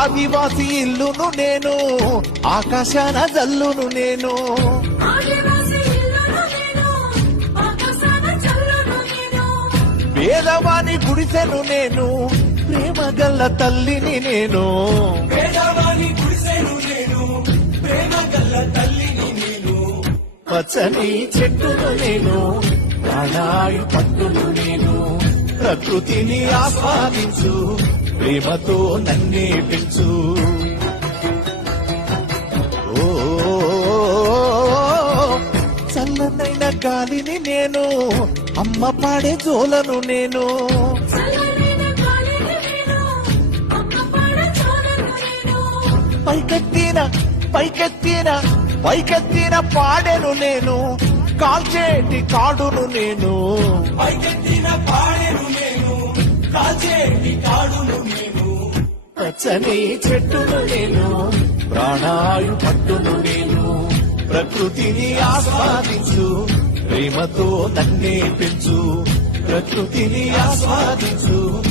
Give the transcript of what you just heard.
ఆదివాసి ఇల్లును నేను ఆకాశాన జల్లును నేను. పేదవాని గుడిసెను నేను ప్రేమ గల్ల తల్లిని నేను. పచ్చని చెట్టును నేను ప్రాణాయు పట్టును నేను. ప్రకృతిని ఆస్వాదించు ప్రేమతో నన్నే పెంచు ఓ చల్లనైన గాలిని నేను అమ్మ పాడే జోలను నేను. చల్లనైన గాలిని నేను, అమ్మ పాడ చూడను నేను. పైకెత్తిన పైకెత్తిన పైకెత్తిన పాడెను నేను. కాల్చేటి కాడును నేను. పైకెత్తిన పాడెను నేను. నేను పచ్చని చెట్టును నేను ప్రాణాయు పట్టును నేను ప్రకృతిని ఆస్వాదించు ప్రేమతో నన్నే పెంచు ప్రకృతిని ఆస్వాదించు.